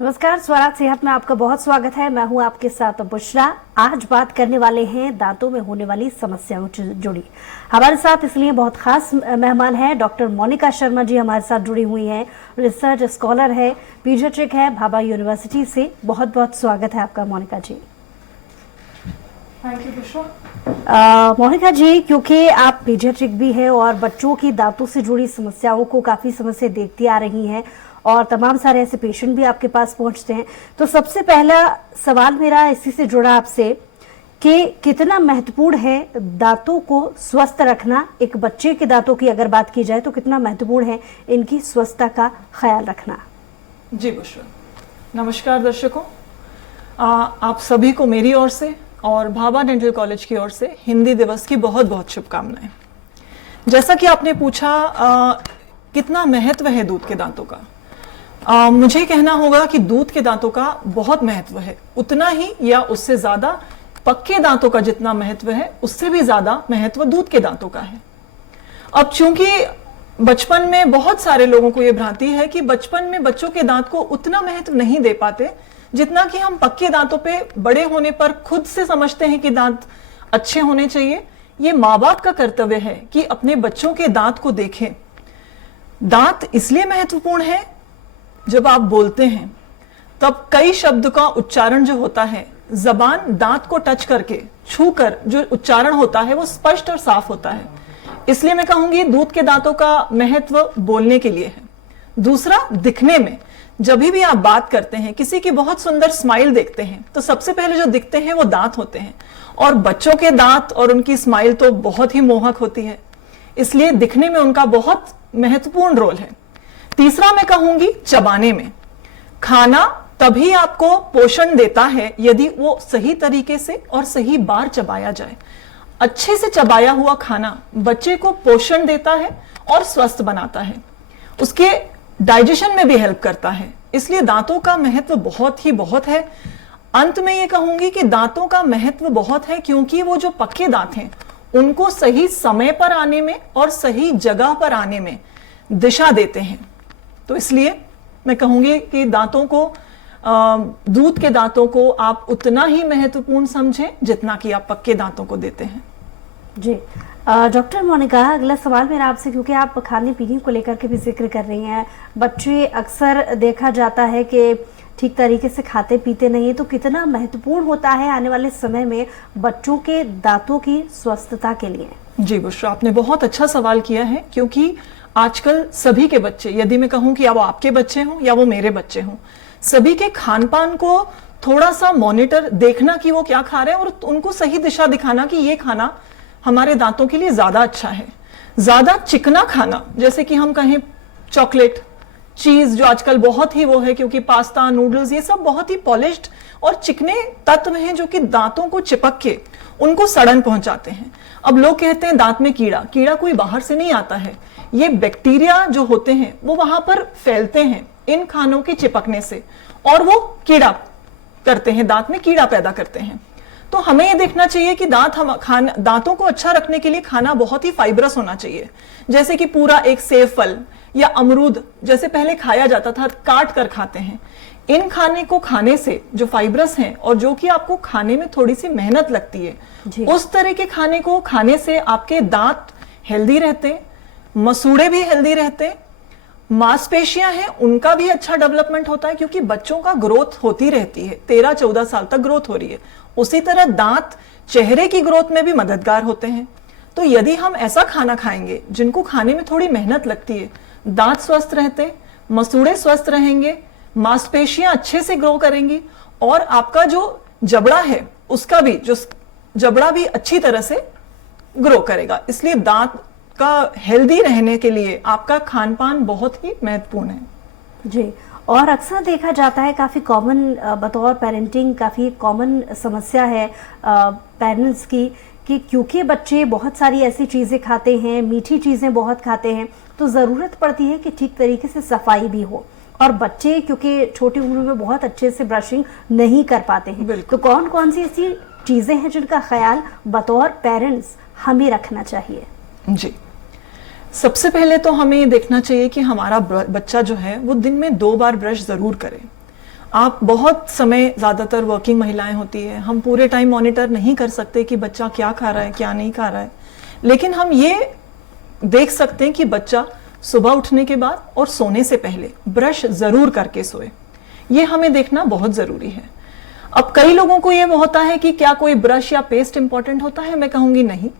नमस्कार, स्वराज सेहत में आपका बहुत स्वागत है। मैं हूं आपके साथ बुशरा। आज बात करने वाले हैं दांतों में होने वाली समस्याओं से जुड़ी। हमारे साथ इसलिए बहुत खास मेहमान है, डॉक्टर मोनिका शर्मा जी हमारे साथ जुड़ी हुई हैं। रिसर्च स्कॉलर है, पीडियाट्रिक है, भाभा यूनिवर्सिटी से। बहुत बहुत स्वागत है आपका मोनिका जी। Thank you Bushra. मोनिका जी, क्योंकि आप पीडियाट्रिक भी हैं और बच्चों की दांतों से जुड़ी समस्याओं को काफी समय से देखती आ रही हैं और तमाम सारे ऐसे पेशेंट भी आपके पास पहुंचते हैं, तो सबसे पहला सवाल मेरा इसी से जुड़ा आपसे कि कितना महत्वपूर्ण है दांतों को स्वस्थ रखना। एक बच्चे के दांतों की अगर बात की जाए तो कितना महत्वपूर्ण है इनकी स्वस्थता का ख्याल रखना। जी बुशरा, नमस्कार दर्शकों। आप सभी को मेरी ओर से और भाभा डेंटल कॉलेज की ओर से हिंदी दिवस की बहुत बहुत शुभकामनाएं। जैसा कि आपने पूछा कितना महत्व है दूध के दांतों का, मुझे कहना होगा कि दूध के दांतों का बहुत महत्व है, उतना ही या उससे ज्यादा पक्के दांतों का जितना महत्व है उससे भी ज्यादा महत्व दूध के दांतों का है। अब चूंकि बचपन में बहुत सारे लोगों को यह भ्रांति है कि बचपन में बच्चों के दांत को उतना महत्व नहीं दे पाते जितना कि हम पक्के दांतों पे बड़े होने पर खुद से समझते हैं कि दांत अच्छे होने चाहिए। ये माँ बाप का कर्तव्य है कि अपने बच्चों के दांत को देखें। दांत इसलिए महत्वपूर्ण है, जब आप बोलते हैं तब कई शब्द का उच्चारण जो होता है, जबान दांत को टच करके छू कर जो उच्चारण होता है वो स्पष्ट और साफ होता है। इसलिए मैं कहूंगी दूध के दांतों का महत्व बोलने के लिए है। दूसरा, दिखने में जब भी आप बात करते हैं, किसी की बहुत सुंदर स्माइल देखते हैं तो सबसे पहले जो दिखते हैं वो दांत होते हैं, और बच्चों के दांत और उनकी स्माइल तो बहुत ही मोहक होती है, इसलिए दिखने में उनका बहुत महत्वपूर्ण रोल है। तीसरा, मैं कहूंगी चबाने में। खाना तभी आपको पोषण देता है यदि वो सही तरीके से और सही बार चबाया जाए। अच्छे से चबाया हुआ खाना बच्चे को पोषण देता है और स्वस्थ बनाता है, उसके डाइजेशन में भी हेल्प करता है। इसलिए दांतों का महत्व बहुत है। अंत में ये कहूंगी कि दांतों का महत्व बहुत है क्योंकि वो जो पक्के दांत हैं उनको सही समय पर आने में और सही जगह पर आने में दिशा देते हैं। तो इसलिए मैं कहूंगी कि दांतों को, दूध के दांतों को आप उतना ही महत्वपूर्ण समझें जितना कि आप पक्के दांतों को देते हैं। जी डॉक्टर मोनिका, अगला सवाल मेरा आपसे, क्योंकि आप खाने पीने को लेकर के भी जिक्र कर रही हैं। बच्चे अक्सर देखा जाता है कि ठीक तरीके से खाते पीते नहीं, तो कितना महत्वपूर्ण होता है आने वाले समय में बच्चों के दांतों की स्वस्थता के लिए। जी बुशरा, आपने बहुत अच्छा सवाल किया है, क्योंकि आजकल सभी के बच्चे, यदि मैं कहूं कि या वो आपके बच्चे हों या वो मेरे बच्चे हों, सभी के खान पान को थोड़ा सा मॉनिटर, देखना कि वो क्या खा रहे हैं और उनको सही दिशा दिखाना कि ये खाना हमारे दांतों के लिए ज्यादा अच्छा है। ज्यादा चिकना खाना, जैसे कि हम कहें चॉकलेट, चीज, जो आजकल बहुत ही वो है, क्योंकि पास्ता, नूडल्स, ये सब बहुत ही पॉलिश्ड और चिकने तत्व हैं जो कि दांतों को चिपक के उनको सड़न पहुंचाते हैं। अब लोग कहते हैं दांत में कीड़ा कोई बाहर से नहीं आता है, ये बैक्टीरिया जो होते हैं वो वहां पर फैलते हैं इन खानों के चिपकने से, और वो कीड़ा करते हैं, दांत में कीड़ा पैदा करते हैं। तो हमें ये देखना चाहिए कि दांतों को अच्छा रखने के लिए खाना बहुत ही फाइबरस होना चाहिए। जैसे कि पूरा एक सेब फल या अमरूद जैसे पहले खाया जाता था, काट कर खाते हैं। इन खाने को खाने से जो फाइबरस हैं और जो कि आपको खाने में थोड़ी सी मेहनत लगती है, उस तरह के खाने को खाने से आपके दांत हेल्दी रहते, मसूड़े भी हेल्दी रहते, मांसपेशियां हैं उनका भी अच्छा डेवलपमेंट होता है, क्योंकि बच्चों का ग्रोथ होती रहती है, 13-14 साल तक ग्रोथ हो रही है। उसी तरह दांत चेहरे की ग्रोथ में भी मददगार होते हैं। तो यदि हम ऐसा खाना खाएंगे जिनको खाने में थोड़ी मेहनत लगती है, दांत स्वस्थ रहते, मसूड़े स्वस्थ रहेंगे, मांसपेशियां अच्छे से ग्रो करेंगी, और आपका जो जबड़ा है उसका भी, जो जबड़ा भी अच्छी तरह से ग्रो करेगा। इसलिए दांत का हेल्दी रहने के लिए आपका खान पान बहुत ही महत्वपूर्ण है। जी, और अक्सर देखा जाता है, काफ़ी कॉमन, बतौर पेरेंटिंग काफ़ी कॉमन समस्या है पेरेंट्स की, कि क्योंकि बच्चे बहुत सारी ऐसी चीज़ें खाते हैं, मीठी चीज़ें बहुत खाते हैं, तो ज़रूरत पड़ती है कि ठीक तरीके से सफाई भी हो, और बच्चे क्योंकि छोटी उम्र में बहुत अच्छे से ब्रशिंग नहीं कर पाते हैं, तो कौन कौन सी ऐसी चीज़ें हैं जिनका ख्याल बतौर पेरेंट्स हमें रखना चाहिए? जी, सबसे पहले तो हमें ये देखना चाहिए कि हमारा बच्चा जो है वो दिन में 2 बार ब्रश जरूर करे। आप बहुत समय, ज़्यादातर वर्किंग महिलाएं होती है, हम पूरे टाइम मॉनिटर नहीं कर सकते कि बच्चा क्या खा रहा है क्या नहीं खा रहा है, लेकिन हम ये देख सकते हैं कि बच्चा सुबह उठने के बाद और सोने से पहले ब्रश ज़रूर करके सोए। ये हमें देखना बहुत ज़रूरी है। अब कई लोगों को ये होता है कि क्या कोई ब्रश या पेस्ट इंपॉर्टेंट होता है, मैं कहूँगी नहीं।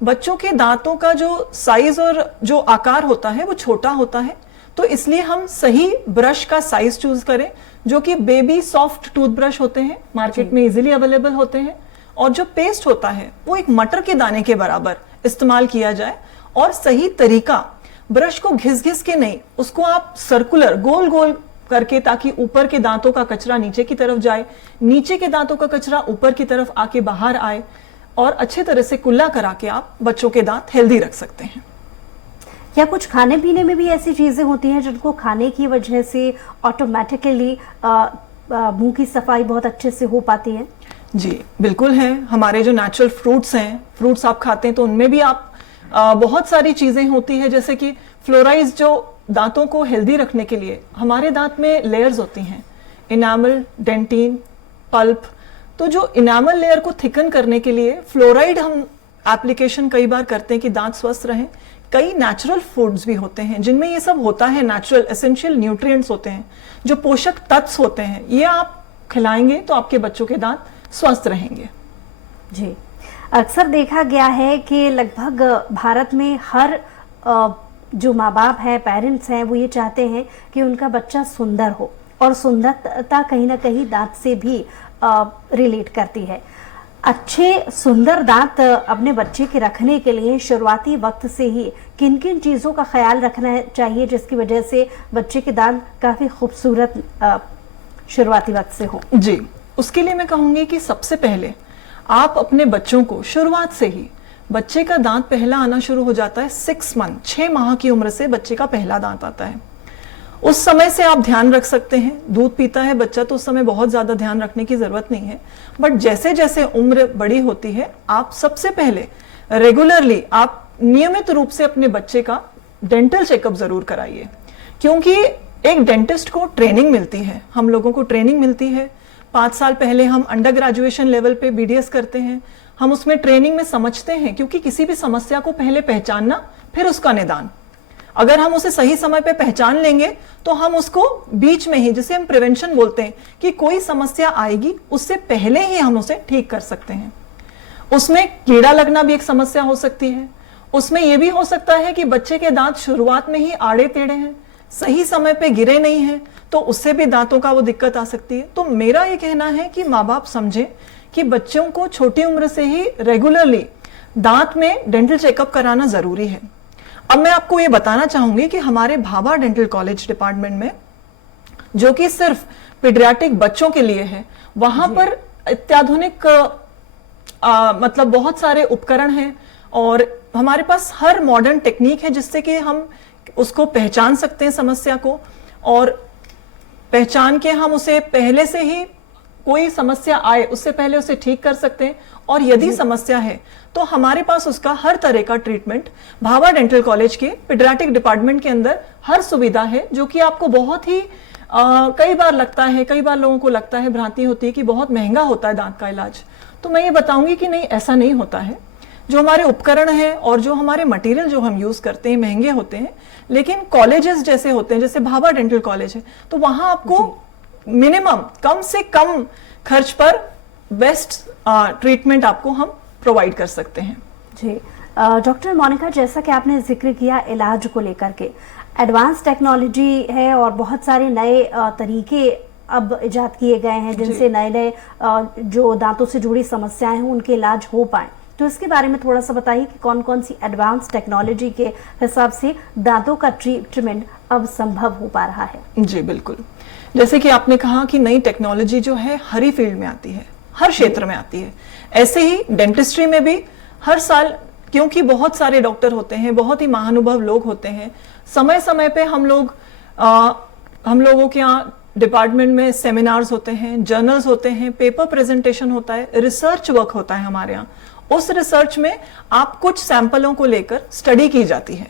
बच्चों के दांतों का जो साइज और जो आकार होता है वो छोटा होता है, तो इसलिए हम सही ब्रश का साइज चूज करें, जो कि बेबी सॉफ्ट टूथब्रश होते हैं, मार्केट में इजीली अवेलेबल होते हैं। और जो पेस्ट होता है वो एक मटर के दाने के बराबर इस्तेमाल किया जाए, और सही तरीका ब्रश को घिस घिस के नहीं, उसको आप सर्कुलर गोल गोल करके, ताकि ऊपर के दांतों का कचरा नीचे की तरफ जाए, नीचे के दांतों का कचरा ऊपर की तरफ आके बाहर आए, और अच्छे तरह से कुल्ला करा के आप बच्चों के दांत हेल्दी रख सकते हैं। या कुछ खाने पीने में भी ऐसी चीजें होती हैं जिनको खाने की वजह से ऑटोमेटिकली मुंह की सफाई बहुत अच्छे से हो पाती है? जी बिल्कुल है। हमारे जो नेचुरल फ्रूट्स हैं, फ्रूट्स आप खाते हैं तो उनमें भी आप बहुत सारी चीजें होती है, जैसे कि फ्लोराइड्स, जो दांतों को हेल्दी रखने के लिए, हमारे दांत में लेयर्स होती हैं, इनामल, डेंटिन, पल्प। तो जो इनामल लेयर को थिकन करने के लिए फ्लोराइड हम एप्लीकेशन कई बार करते हैं कि दांत स्वस्थ रहें। कई नेचुरल फूड्स भी होते हैं जिनमें ये सब होता है, नेचुरल एसेंशियल न्यूट्रिएंट्स होते हैं, जो पोषक तत्व होते हैं, ये आप खिलाएंगे तो आपके बच्चों के दांत स्वस्थ रहेंगे। जी, अक्सर देखा गया है कि लगभग भारत में हर जो माँ बाप है, पेरेंट्स हैं, वो ये चाहते हैं कि उनका बच्चा सुंदर हो, और सुंदरता कहीं ना कहीं दांत से भी रिलेट करती है। अच्छे सुंदर दांत अपने बच्चे के रखने के लिए शुरुआती वक्त से ही किन किन चीज़ों का ख्याल रखना चाहिए, जिसकी वजह से बच्चे के दांत काफ़ी खूबसूरत शुरुआती वक्त से हो? जी, उसके लिए मैं कहूँगी कि सबसे पहले आप अपने बच्चों को शुरुआत से ही, बच्चे का दांत पहला आना शुरू हो जाता है 6 मंथ, 6 माह की उम्र से बच्चे का पहला दांत आता है। उस समय से आप ध्यान रख सकते हैं। दूध पीता है बच्चा तो उस समय बहुत ज्यादा ध्यान रखने की जरूरत नहीं है, बट जैसे जैसे उम्र बड़ी होती है, आप सबसे पहले रेगुलरली, आप नियमित रूप से अपने बच्चे का डेंटल चेकअप जरूर कराइए, क्योंकि एक डेंटिस्ट को ट्रेनिंग मिलती है, हम लोगों को ट्रेनिंग मिलती है। 5 साल पहले हम अंडर ग्रेजुएशन लेवल पे BDS करते हैं, हम उसमें ट्रेनिंग में समझते हैं, क्योंकि किसी भी समस्या को पहले पहचानना, फिर उसका निदान। अगर हम उसे सही समय पे पहचान लेंगे तो हम उसको बीच में ही, जिसे हम प्रिवेंशन बोलते हैं, कि कोई समस्या आएगी उससे पहले ही हम उसे ठीक कर सकते हैं। उसमें कीड़ा लगना भी एक समस्या हो सकती है। उसमें यह भी हो सकता है कि बच्चे के दांत शुरुआत में ही आड़े टेढ़े हैं, सही समय पे गिरे नहीं हैं, तो उससे भी दांतों का वो दिक्कत आ सकती है। तो मेरा ये कहना है कि माँ बाप समझें कि बच्चों को छोटी उम्र से ही रेगुलरली दांत में डेंटल चेकअप कराना जरूरी है। अब मैं आपको ये बताना चाहूंगी कि हमारे भाभा डेंटल कॉलेज डिपार्टमेंट में, जो कि सिर्फ पीडियाट्रिक बच्चों के लिए है, वहां पर अत्याधुनिक मतलब बहुत सारे उपकरण हैं, और हमारे पास हर मॉडर्न टेक्निक है जिससे कि हम उसको पहचान सकते हैं समस्या को, और पहचान के हम उसे पहले से ही, कोई समस्या आए उससे पहले उसे ठीक कर सकते हैं। और यदि समस्या है तो हमारे पास उसका हर तरह का ट्रीटमेंट भाभा डेंटल कॉलेज के पीडियाट्रिक डिपार्टमेंट के अंदर हर सुविधा है, जो कि आपको बहुत ही कई बार लगता है, कई बार लोगों को लगता है, भ्रांति होती है कि बहुत महंगा होता है दांत का इलाज। तो मैं ये बताऊंगी कि नहीं, ऐसा नहीं होता है। जो हमारे उपकरण हैं और जो हमारे मटेरियल जो हम यूज करते हैं महंगे होते हैं, लेकिन कॉलेजेस जैसे होते हैं, जैसे भाभा डेंटल कॉलेज है, तो वहां आपको मिनिमम, कम से कम खर्च पर बेस्ट ट्रीटमेंट आपको हम प्रोवाइड कर सकते हैं। जी, डॉक्टर मोनिका, जैसा कि आपने जिक्र किया इलाज को लेकर के, एडवांस टेक्नोलॉजी है और बहुत सारे नए तरीके अब इजाद किए गए हैं जिनसे नए नए जो दांतों से जुड़ी समस्याएं हैं उनके इलाज हो पाए। तो इसके बारे में थोड़ा सा बताइए कि कौन कौन सी एडवांस टेक्नोलॉजी के हिसाब से दांतों का ट्रीटमेंट अब संभव हो पा रहा है। जी बिल्कुल, जैसे कि आपने कहा कि नई टेक्नोलॉजी जो है हर ही फील्ड में आती है, हर क्षेत्र में आती है। ऐसे ही डेंटिस्ट्री में भी हर साल, क्योंकि बहुत सारे डॉक्टर होते हैं, बहुत ही महानुभव लोग होते हैं, समय समय पे हम लोगों के यहाँ डिपार्टमेंट में सेमिनार्स होते हैं, जर्नल्स होते हैं, पेपर प्रेजेंटेशन होता है, रिसर्च वर्क होता है हमारे यहाँ। उस रिसर्च में आप कुछ सैंपलों को लेकर स्टडी की जाती है,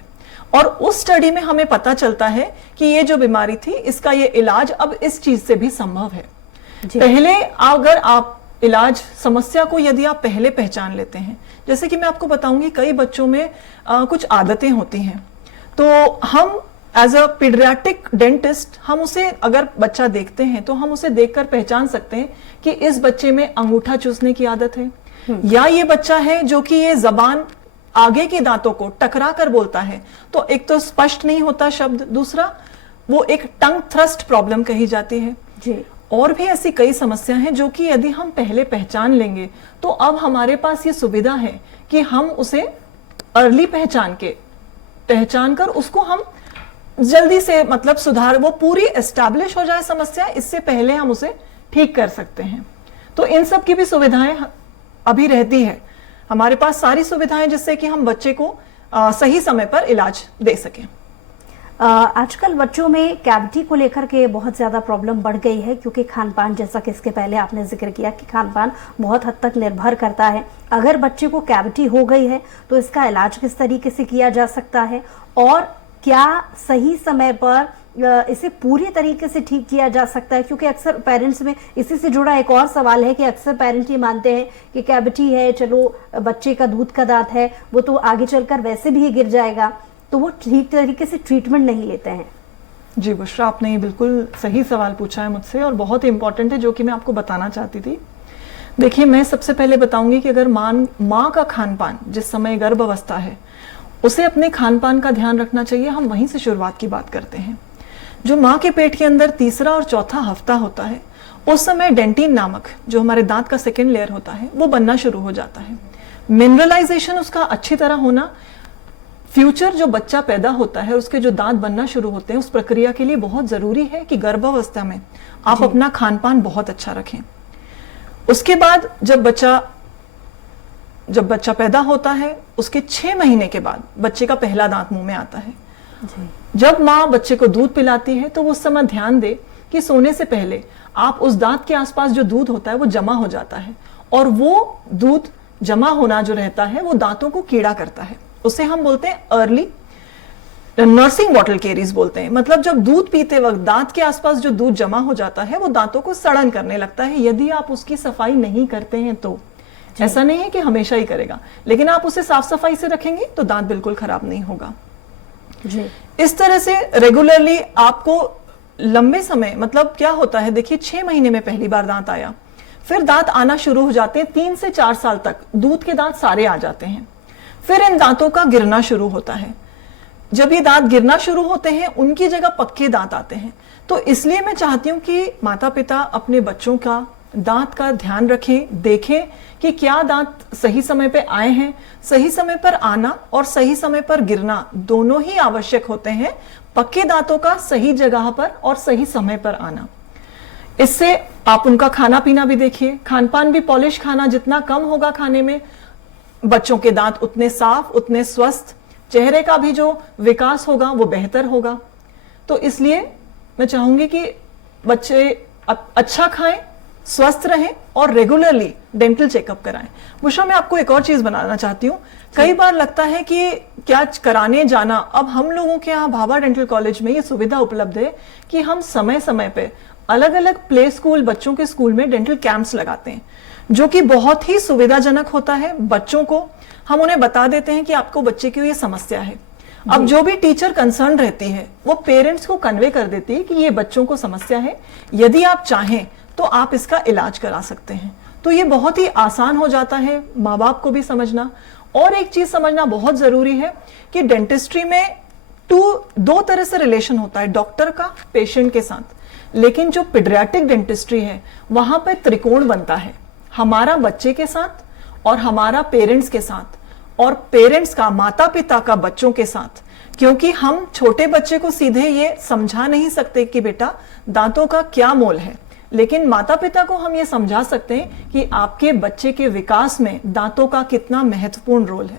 और उस स्टडी में हमें पता चलता है कि ये जो बीमारी थी इसका ये इलाज अब इस चीज से भी संभव है। पहले अगर आप इलाज समस्या को यदि आप पहले पहचान लेते हैं, जैसे कि मैं आपको बताऊंगी कई बच्चों में कुछ आदतें होती हैं, तो हम एज अ पीडियाट्रिक डेंटिस्ट हम उसे अगर बच्चा देखते हैं तो हम उसे देखकर पहचान सकते हैं कि इस बच्चे में अंगूठा चूसने की आदत है, या ये बच्चा है जो कि ये जबान आगे के दांतों को टकरा कर बोलता है, तो एक तो स्पष्ट नहीं होता शब्द, दूसरा वो एक टंग थ्रस्ट प्रॉब्लम कही जाती है जी। और भी ऐसी कई समस्या हैं जो कि यदि हम पहले पहचान लेंगे तो अब हमारे पास ये सुविधा है कि हम उसे अर्ली पहचान कर उसको हम जल्दी से मतलब सुधार, वो पूरी एस्टैब्लिश हो जाए समस्या, इससे पहले हम उसे ठीक कर सकते हैं। तो इन सब की भी सुविधाएं अभी रहती है हमारे पास, सारी सुविधाएं जिससे कि हम बच्चे को सही समय पर इलाज दे सकें। आजकल बच्चों में कैविटी को लेकर के बहुत ज़्यादा प्रॉब्लम बढ़ गई है, क्योंकि खानपान, जैसा कि इसके पहले आपने जिक्र किया कि खानपान बहुत हद तक निर्भर करता है। अगर बच्चे को कैविटी हो गई है तो इसका इलाज किस तरीके से किया जा सकता है, और क्या सही समय पर इसे पूरी तरीके से ठीक किया जा सकता है? क्योंकि अक्सर पेरेंट्स में इसी से जुड़ा एक और सवाल है कि अक्सर पेरेंट्स ये मानते हैं कि कैविटी है, चलो बच्चे का दूध का दांत है, वो तो आगे चलकर वैसे भी गिर जाएगा, तो वो ठीक तरीके से ट्रीटमेंट नहीं लेते हैं। जी बुशरा, आपने ये बिल्कुल सही सवाल पूछा है मुझसे और बहुत इंपॉर्टेंट है, जो कि मैं आपको बताना चाहती थी। देखिए, मैं सबसे पहले बताऊंगी कि अगर माँ का खानपान जिस समय गर्भावस्था है उसे अपने खानपान का ध्यान रखना चाहिए। हम वहीं से शुरुआत की बात करते हैं। जो माँ के पेट के अंदर तीसरा और चौथा हफ्ता होता है, उस समय डेंटिन नामक जो हमारे दांत का सेकेंड लेयर होता है वो बनना शुरू हो जाता है। मिनरलाइजेशन उसका अच्छी तरह होना फ्यूचर जो बच्चा पैदा होता है उसके जो दांत बनना शुरू होते हैं उस प्रक्रिया के लिए बहुत जरूरी है कि गर्भावस्था में आप अपना खानपान बहुत अच्छा रखें। उसके बाद जब बच्चा पैदा होता है उसके 6 महीने के बाद बच्चे का पहला दांत मुंह में आता है। जब माँ बच्चे को दूध पिलाती है तो वो उस समय ध्यान दे कि सोने से पहले आप उस दांत के आसपास जो दूध होता है वो जमा हो जाता है, और वो दूध जमा होना जो रहता है वो दांतों को कीड़ा करता है। उसे हम बोलते हैं अर्ली नर्सिंग बॉटल कैरीज बोलते हैं। मतलब जब दूध पीते वक्त दांत के आसपास जो दूध जमा हो जाता है वो दांतों को सड़न करने लगता है। यदि आप उसकी सफाई नहीं करते हैं तो, ऐसा नहीं है कि हमेशा ही करेगा, लेकिन आप उसे साफ सफाई से रखेंगे तो दांत बिल्कुल खराब नहीं होगा जी। इस तरह से रेगुलरली आपको लंबे समय, मतलब क्या होता है, देखिए 6 महीने में पहली बार दांत आया, फिर दांत आना शुरू हो जाते हैं, 3 से 4 साल तक दूध के दांत सारे आ जाते हैं, फिर इन दांतों का गिरना शुरू होता है। जब ये दांत गिरना शुरू होते हैं उनकी जगह पक्के दांत आते हैं। तो इसलिए मैं चाहती हूँ कि माता पिता अपने बच्चों का दांत का ध्यान रखें, देखें कि क्या दांत सही समय पे आए हैं। सही समय पर आना और सही समय पर गिरना दोनों ही आवश्यक होते हैं। पक्के दांतों का सही जगह पर और सही समय पर आना, इससे आप उनका खाना पीना भी देखिए, खानपान भी पॉलिश खाना जितना कम होगा खाने में, बच्चों के दांत उतने साफ, उतने स्वस्थ, चेहरे का भी जो विकास होगा वो बेहतर होगा। तो इसलिए मैं चाहूंगी कि बच्चे अच्छा खाएं, स्वस्थ रहें और रेगुलरली डेंटल चेकअप कराएं। बुशरा, मैं आपको एक और चीज बनाना चाहती हूँ। कई बार लगता है कि क्या कराने जाना, अब हम लोगों के यहाँ भाभा डेंटल कॉलेज में ये सुविधा उपलब्ध है कि हम समय समय पे अलग अलग प्ले स्कूल, बच्चों के स्कूल में डेंटल कैंप्स लगाते हैं, जो कि बहुत ही सुविधाजनक होता है। बच्चों को हम उन्हें बता देते हैं कि आपको बच्चे की ये समस्या है। अब जो भी टीचर कंसर्न रहती है वो पेरेंट्स को कन्वे कर देती है कि ये बच्चों को समस्या है, यदि आप चाहें तो आप इसका इलाज करा सकते हैं। तो ये बहुत ही आसान हो जाता है माँ बाप को भी समझना। और एक चीज समझना बहुत जरूरी है कि डेंटिस्ट्री में दो तरह से रिलेशन होता है, डॉक्टर का पेशेंट के साथ, लेकिन जो पीडियाट्रिक डेंटिस्ट्री है वहां पर त्रिकोण बनता है, हमारा बच्चे के साथ और हमारा पेरेंट्स के साथ, और पेरेंट्स का, माता पिता का बच्चों के साथ। क्योंकि हम छोटे बच्चे को सीधे ये समझा नहीं सकते कि बेटा दांतों का क्या मोल है, लेकिन माता पिता को हम ये समझा सकते हैं कि आपके बच्चे के विकास में दांतों का कितना महत्वपूर्ण रोल है।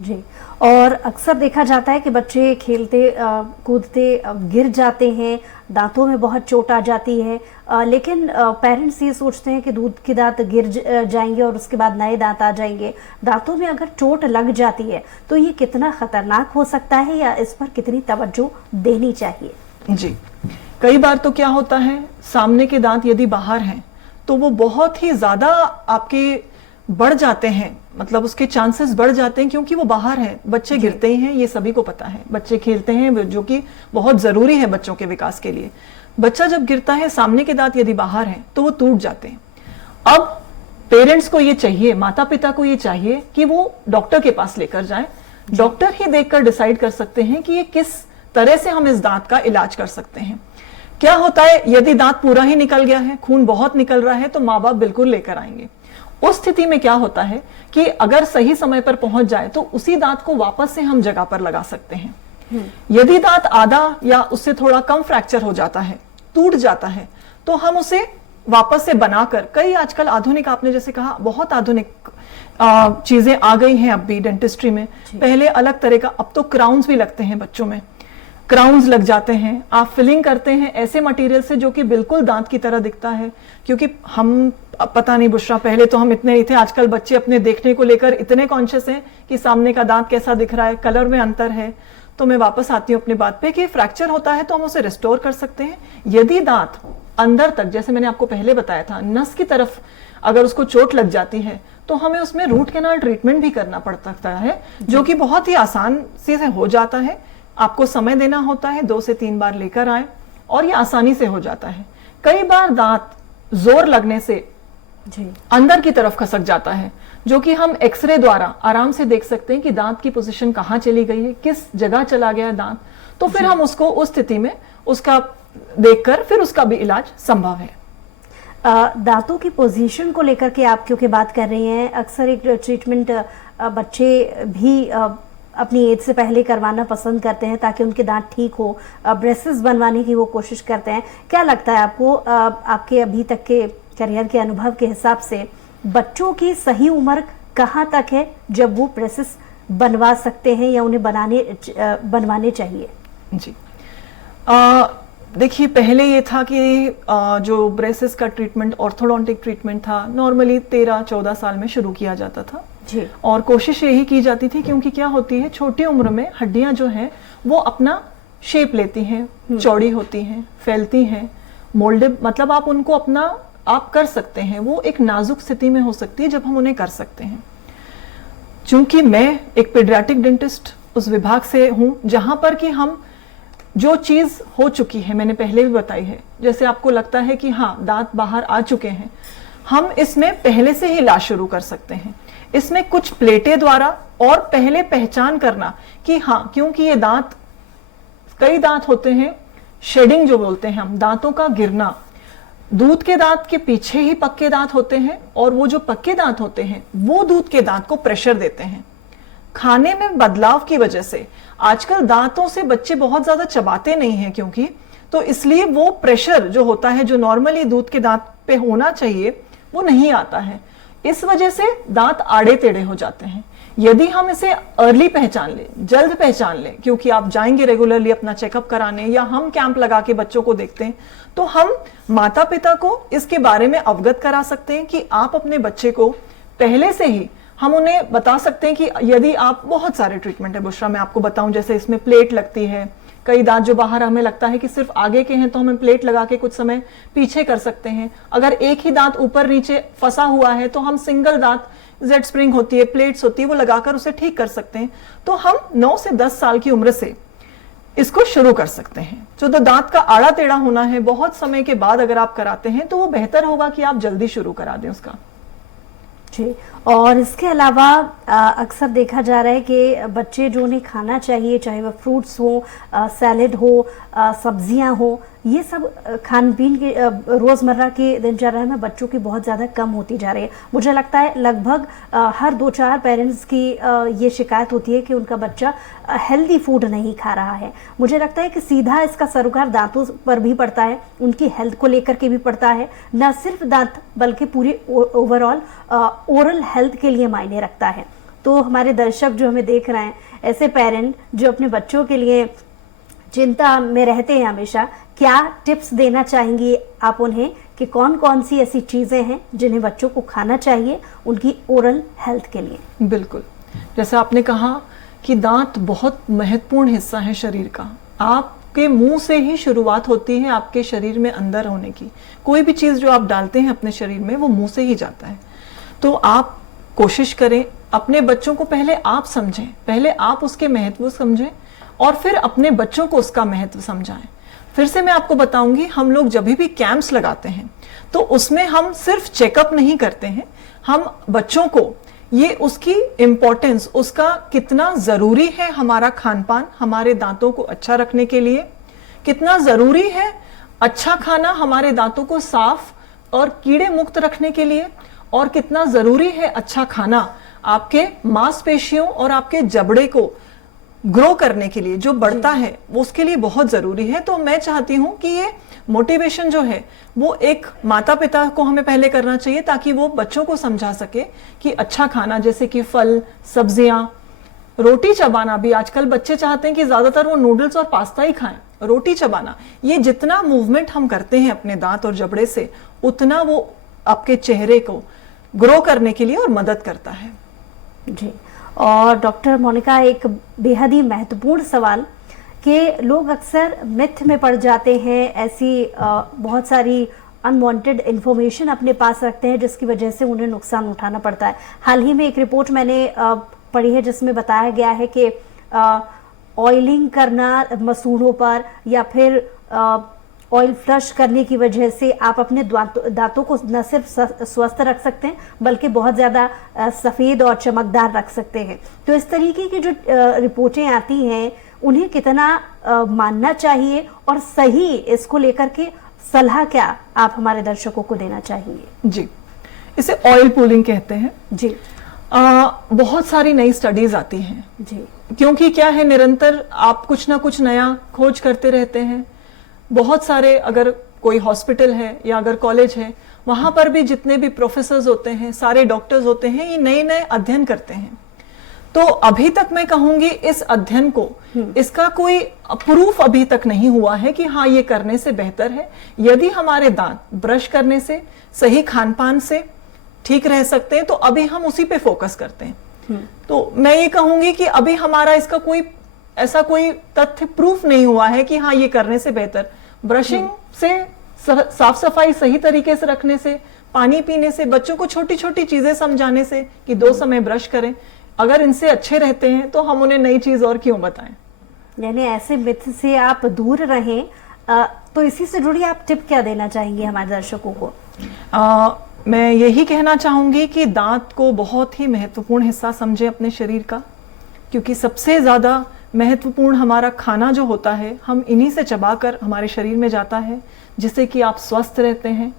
जी। और अक्सर देखा जाता है कि बच्चे खेलते कूदते गिर जाते हैं, दांतों में बहुत चोट आ जाती है, लेकिन पेरेंट्स ये सोचते हैं कि दूध के दांत जाएंगे और उसके बाद नए दांत आ जाएंगे। दांतों में अगर चोट लग जाती है तो ये कितना खतरनाक हो सकता है, या इस पर कितनी तवज्जो देनी चाहिए? जी, कई बार तो क्या होता है, सामने के दांत यदि बाहर हैं तो वो बहुत ही ज्यादा आपके बढ़ जाते हैं, मतलब उसके चांसेस बढ़ जाते हैं क्योंकि वो बाहर है। बच्चे गिरते ही हैं, ये सभी को पता है, बच्चे खेलते हैं जो कि बहुत जरूरी है बच्चों के विकास के लिए। बच्चा जब गिरता है, सामने के दांत यदि बाहर हैं तो वो टूट जाते हैं। अब पेरेंट्स को ये चाहिए, माता पिता को ये चाहिए कि वो डॉक्टर के पास लेकर जाएं। डॉक्टर ही देखकर डिसाइड कर सकते हैं कि ये किस तरह से हम इस दांत का इलाज कर सकते हैं। क्या होता है, यदि दांत पूरा ही निकल गया है, खून बहुत निकल रहा है, तो माँ बाप बिल्कुल लेकर आएंगे। उस स्थिति में क्या होता है कि अगर सही समय पर पहुंच जाए तो उसी दांत को वापस से हम जगह पर लगा सकते हैं। यदि दांत आधा या उससे थोड़ा कम फ्रैक्चर हो जाता है, टूट जाता है, तो हम उसे वापस से बनाकर, कई आजकल आधुनिक, आपने जैसे कहा, बहुत आधुनिक चीजें आ गई हैं अब भी डेंटिस्ट्री में। पहले अलग तरह का, अब तो क्राउन्स भी लगते हैं बच्चों में, क्राउन्स लग जाते हैं। आप फिलिंग करते हैं ऐसे मटेरियल से जो कि बिल्कुल दांत की तरह दिखता है। क्योंकि हम, पता नहीं बुशरा, पहले तो हम इतने नहीं थे, आजकल बच्चे अपने देखने को लेकर इतने कॉन्शियस हैं कि सामने का दांत कैसा दिख रहा है, कलर में अंतर है। तो मैं वापस आती हूँ अपनी बात पे कि फ्रैक्चर होता है तो हम उसे रिस्टोर कर सकते हैं। यदि दांत अंदर तक, जैसे मैंने आपको पहले बताया था, नस की तरफ अगर उसको चोट लग जाती है तो हमें उसमें रूट कैनाल ट्रीटमेंट भी करना पड़ सकता है, जो कि बहुत ही आसान से हो जाता है। आपको समय देना होता है, 2 से 3 बार लेकर आए और ये आसानी से हो जाता है। कई बार दांत जोर लगने से अंदर की तरफ खसक जाता है, जो कि हम एक्सरे द्वारा आराम से देख सकते हैं कि दांत की पोजीशन कहाँ चली गई है, किस जगह चला गया है दांत। तो फिर हम उसको उस स्थिति में उसका देखकर फिर उसका भी इलाज संभव है। दांतों की पोजीशन को लेकर के आप क्योंकि बात कर रही हैं, अक्सर एक ट्रीटमेंट बच्चे भी अपनी एज से पहले करवाना पसंद करते हैं ताकि उनके दांत ठीक हो, ब्रेसेस बनवाने की वो कोशिश करते हैं। क्या लगता है आपको, आपके अभी तक के करियर के अनुभव के हिसाब से, बच्चों की सही उम्र कहाँ तक है जब वो ब्रेसेस बनवा सकते हैं या उन्हें बनवाने चाहिए? जी, देखिए, पहले ये था कि जो ब्रेसेस का ट्रीटमेंट, ऑर्थोडोंटिक ट्रीटमेंट था, नॉर्मली 13-14 साल में शुरू किया जाता था जी। और कोशिश यही की जाती थी, क्योंकि क्या होती है, छोटी उम्र में हड्डियां जो हैं वो अपना शेप लेती हैं, चौड़ी होती हैं, फैलती हैं, मोल्डेड, मतलब आप उनको अपना आप कर सकते हैं। वो एक नाजुक स्थिति में हो सकती है जब हम उन्हें कर सकते हैं। चूंकि मैं एक पीडियाट्रिक डेंटिस्ट उस विभाग से हूं जहां पर कि हम जो चीज हो चुकी है, मैंने पहले भी बताई है, जैसे आपको लगता है कि हाँ दांत बाहर आ चुके हैं, हम इसमें पहले से ही इलाज शुरू कर सकते हैं। इसमें कुछ प्लेटें द्वारा और पहले पहचान करना कि हाँ, क्योंकि ये दांत, कई दांत होते हैं, शेडिंग जो बोलते हैं हम, दांतों का गिरना, दूध के दांत के पीछे ही पक्के दांत होते हैं और वो जो पक्के दांत होते हैं वो दूध के दांत को प्रेशर देते हैं। खाने में बदलाव की वजह से आजकल दांतों से बच्चे बहुत ज्यादा चबाते नहीं हैं, क्योंकि तो इसलिए वो प्रेशर जो होता है, जो नॉर्मली दूध के दांत पे होना चाहिए, वो नहीं आता है। इस वजह से दांत आड़े टेढ़े हो जाते हैं। यदि हम इसे अर्ली पहचान लें, जल्द पहचान लें, क्योंकि आप जाएंगे रेगुलरली अपना चेकअप कराने या हम कैंप लगा के बच्चों को देखते हैं, तो हम माता पिता को इसके बारे में अवगत करा सकते हैं कि आप अपने बच्चे को पहले से ही, हम उन्हें बता सकते हैं कि यदि आप, बहुत सारे ट्रीटमेंट है बुशरा, मैं आपको बताऊं, जैसे इसमें प्लेट लगती है, कई दांत जो बाहर हमें लगता है कि सिर्फ आगे के हैं तो हमें प्लेट लगा के कुछ समय पीछे कर सकते हैं। अगर एक ही दांत ऊपर नीचे फंसा हुआ है तो हम सिंगल दांत, जेड स्प्रिंग होती है, प्लेट्स होती है, वो लगाकर उसे ठीक कर सकते हैं। तो हम 9 से 10 साल की उम्र से इसको शुरू कर सकते हैं। जो तो दांत का आड़ा टेढ़ा होना है, बहुत समय के बाद अगर आप कराते हैं तो वो बेहतर होगा कि आप जल्दी शुरू करा दें उसका। जी, और इसके अलावा अक्सर देखा जा रहा है कि बच्चे जो उन्हें खाना चाहिए, चाहे वह फ्रूट्स हो, सैलेड हो, सब्जियां हो, ये सब खान पीन के रोज़मर्रा की दिनचर्या में बच्चों की बहुत ज़्यादा कम होती जा रही है। मुझे लगता है लगभग हर 2-4 पेरेंट्स की ये शिकायत होती है कि उनका बच्चा हेल्दी फूड नहीं खा रहा है। मुझे लगता है कि सीधा इसका सरोकार दांतों पर भी पड़ता है, उनकी हेल्थ को लेकर के भी पड़ता है, न सिर्फ दांत बल्कि पूरी ओवरऑल ओरल हेल्थ के लिए मायने रखता है। तो हमारे दर्शक जो हमें देख रहे हैं, ऐसे पेरेंट जो अपने बच्चों के लिए चिंता में रहते हैं हमेशा, क्या टिप्स देना चाहेंगी आप उन्हें कि कौन कौन सी ऐसी चीजें हैं जिन्हें बच्चों को खाना चाहिए उनकी ओरल हेल्थ के लिए? बिल्कुल, जैसे आपने कहा कि दांत बहुत महत्वपूर्ण हिस्सा है शरीर का। आपके मुंह से ही शुरुआत होती है आपके शरीर में अंदर होने की। कोई भी चीज जो आप डालते हैं अपने शरीर में वो मुंह से ही जाता है। तो आप कोशिश करें अपने बच्चों को पहले आप समझें, पहले आप उसके महत्व समझें और फिर अपने बच्चों को उसका महत्व समझाएं। फिर से मैं आपको बताऊंगी, हम लोग जब भी कैंप्स लगाते हैं तो उसमें हम सिर्फ चेकअप नहीं करते हैं, हम बच्चों को ये उसकी इम्पोर्टेंस, उसका कितना जरूरी है हमारा खान पान हमारे दांतों को अच्छा रखने के लिए, कितना जरूरी है अच्छा खाना हमारे दांतों को साफ और कीड़े मुक्त रखने के लिए, और कितना जरूरी है अच्छा खाना आपके मांसपेशियों और आपके जबड़े को ग्रो करने के लिए, जो बढ़ता है वो उसके लिए बहुत जरूरी है। तो मैं चाहती हूं कि ये मोटिवेशन जो है वो एक माता पिता को हमें पहले करना चाहिए, ताकि वो बच्चों को समझा सके कि अच्छा खाना जैसे कि फल, सब्जियां, रोटी चबाना भी आजकल बच्चे चाहते हैं कि ज्यादातर वो नूडल्स और पास्ता ही खाएं। रोटी चबाना, ये जितना मूवमेंट हम करते हैं अपने दांत और जबड़े से, उतना वो आपके चेहरे को ग्रो करने के लिए और मदद करता है। जी, और डॉक्टर मोनिका, एक बेहद ही महत्वपूर्ण सवाल कि लोग अक्सर मिथ में पड़ जाते हैं, ऐसी बहुत सारी अनवांटेड इंफॉर्मेशन अपने पास रखते हैं जिसकी वजह से उन्हें नुकसान उठाना पड़ता है। हाल ही में एक रिपोर्ट मैंने पढ़ी है जिसमें बताया गया है कि ऑयलिंग करना मसूड़ों पर या फिर ऑयल फ्लश करने की वजह से आप अपने दांतों को न सिर्फ स्वस्थ रख सकते हैं बल्कि बहुत ज़्यादा सफ़ेद और चमकदार रख सकते हैं। तो इस तरीके की जो रिपोर्टें आती हैं उन्हें कितना मानना चाहिए और सही इसको लेकर के सलाह क्या आप हमारे दर्शकों को देना चाहेंगे? जी, इसे ऑयल पूलिंग कहते हैं। जी, बहुत सारी नई स्टडीज आती हैं जी, क्योंकि क्या है, निरंतर आप कुछ ना कुछ नया खोज करते रहते हैं। बहुत सारे, अगर कोई हॉस्पिटल है या अगर कॉलेज है, वहां पर भी जितने भी प्रोफेसर्स होते हैं, सारे डॉक्टर्स होते हैं, ये नए नए अध्ययन करते हैं। तो अभी तक मैं कहूंगी इस अध्ययन को, इसका कोई प्रूफ अभी तक नहीं हुआ है कि हाँ ये करने से बेहतर है। यदि हमारे दांत ब्रश करने से, सही खान पान से ठीक रह सकते हैं तो अभी हम उसी पे फोकस करते हैं। तो मैं ये कहूंगी कि अभी हमारा इसका कोई ऐसा कोई तथ्य प्रूफ नहीं हुआ है कि हाँ ये करने से बेहतर। ब्रशिंग से, साफ सफाई सही तरीके से रखने से, पानी पीने से, बच्चों को छोटी छोटी चीजें समझाने से कि 2 समय ब्रश करें, अगर इनसे अच्छे रहते हैं तो हम उन्हें नई चीज और क्यों बताएं। यानी ऐसे मिथ से आप दूर रहें। तो इसी से जुड़ी आप टिप क्या देना चाहेंगे हमारे दर्शकों को? मैं यही कहना चाहूंगी कि दांत को बहुत ही महत्वपूर्ण हिस्सा समझें अपने शरीर का, क्योंकि सबसे ज्यादा महत्वपूर्ण हमारा खाना जो होता है हम इन्हीं से चबाकर हमारे शरीर में जाता है, जिससे कि आप स्वस्थ रहते हैं।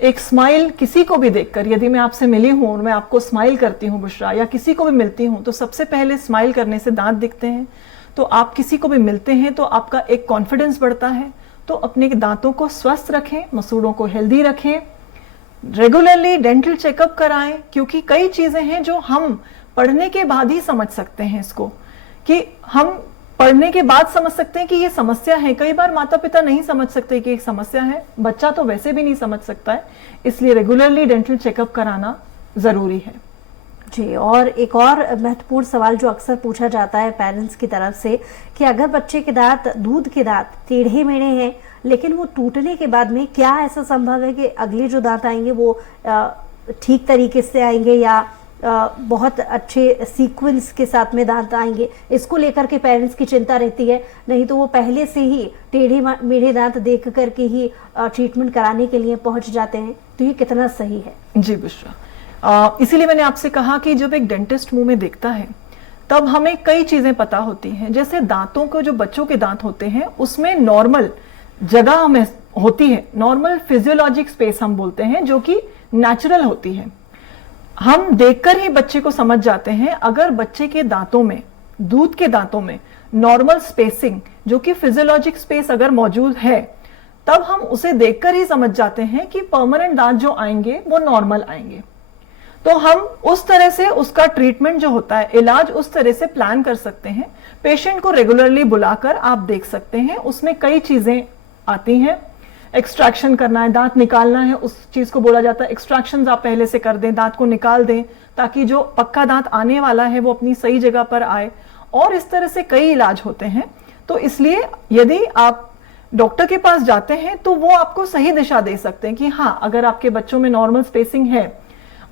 एक स्माइल किसी को भी देखकर, यदि मैं आपसे मिली हूं और मैं आपको स्माइल करती हूं बुशरा, या किसी को भी मिलती हूं, तो सबसे पहले स्माइल करने से दांत दिखते हैं। तो आप किसी को भी मिलते हैं तो आपका एक कॉन्फिडेंस बढ़ता है। तो अपने दांतों को स्वस्थ रखें, मसूड़ों को हेल्दी रखें, रेगुलरली डेंटल चेकअप कराएं, क्योंकि कई चीजें हैं जो हम पढ़ने के बाद ही समझ सकते हैं इसको, कि हम पढ़ने के बाद समझ सकते हैं कि ये समस्या है। कई बार माता पिता नहीं समझ सकते कि एक समस्या है, बच्चा तो वैसे भी नहीं समझ सकता है, इसलिए रेगुलरली डेंटल चेकअप कराना जरूरी है। जी, और एक और महत्वपूर्ण सवाल जो अक्सर पूछा जाता है पेरेंट्स की तरफ से कि अगर बच्चे के दांत, दूध के दांत टेढ़े मेढ़े हैं लेकिन वो टूटने के बाद में क्या ऐसा संभव है कि अगले जो दांत आएंगे वो ठीक तरीके से आएंगे या बहुत अच्छे सीक्वेंस के साथ में दांत आएंगे? इसको लेकर के पेरेंट्स की चिंता रहती है, नहीं तो वो पहले से ही टेढ़े मेढ़े दांत देख करके ही ट्रीटमेंट कराने के लिए पहुंच जाते हैं। तो ये कितना सही है? जी बुशरा, इसीलिए मैंने आपसे कहा कि जब एक डेंटिस्ट मुंह में देखता है तब हमें कई चीजें पता होती हैं। जैसे दांतों को, जो बच्चों के दांत होते हैं उसमें नॉर्मल जगह हमें होती है, नॉर्मल फिजियोलॉजिक स्पेस हम बोलते हैं, जो कि नेचुरल होती है। हम देखकर ही बच्चे को समझ जाते हैं। अगर बच्चे के दांतों में, दूध के दांतों में नॉर्मल स्पेसिंग, जो कि फिजियोलॉजिक स्पेस अगर मौजूद है, तब हम उसे देखकर ही समझ जाते हैं कि परमानेंट दांत जो आएंगे वो नॉर्मल आएंगे। तो हम उस तरह से उसका ट्रीटमेंट जो होता है, इलाज उस तरह से प्लान कर सकते हैं। पेशेंट को रेगुलरली बुलाकर आप देख सकते हैं, उसमें कई चीजें आती हैं। एक्सट्रैक्शन करना है, दांत निकालना है, उस चीज को बोला जाता है एक्सट्रैक्शन। आप पहले से कर दें, दांत को निकाल दें ताकि जो पक्का दांत आने वाला है वो अपनी सही जगह पर आए, और इस तरह से कई इलाज होते हैं। तो इसलिए यदि आप डॉक्टर के पास जाते हैं तो वो आपको सही दिशा दे सकते हैं कि हाँ, अगर आपके बच्चों में नॉर्मल स्पेसिंग है।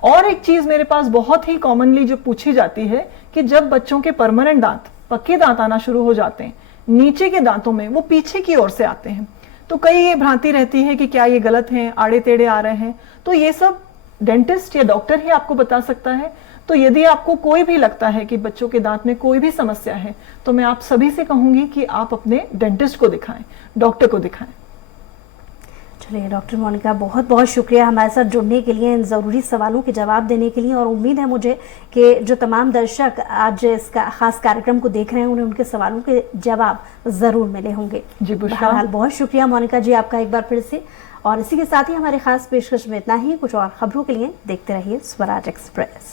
और एक चीज मेरे पास बहुत ही कॉमनली जो पूछी जाती है कि जब बच्चों के परमानेंट दांत, पक्के दांत आना शुरू हो जाते हैं, नीचे के दांतों में वो पीछे की ओर से आते हैं, तो कई ये भ्रांति रहती है कि क्या ये गलत है, आड़े टेढ़े आ रहे हैं। तो ये सब डेंटिस्ट या डॉक्टर ही आपको बता सकता है। तो यदि आपको कोई भी लगता है कि बच्चों के दांत में कोई भी समस्या है, तो मैं आप सभी से कहूंगी कि आप अपने डेंटिस्ट को दिखाएं, डॉक्टर को दिखाएं। चलिए डॉक्टर मोनिका, बहुत बहुत शुक्रिया हमारे साथ जुड़ने के लिए, इन ज़रूरी सवालों के जवाब देने के लिए। और उम्मीद है मुझे कि जो तमाम दर्शक आज इसका खास कार्यक्रम को देख रहे हैं, उन्हें उनके सवालों के जवाब ज़रूर मिले होंगे। जी बुशरा, बहरहाल बहुत शुक्रिया मोनिका जी आपका एक बार फिर से। और इसी के साथ ही हमारे खास पेशकश में इतना ही। कुछ और खबरों के लिए देखते रहिए स्वराज एक्सप्रेस।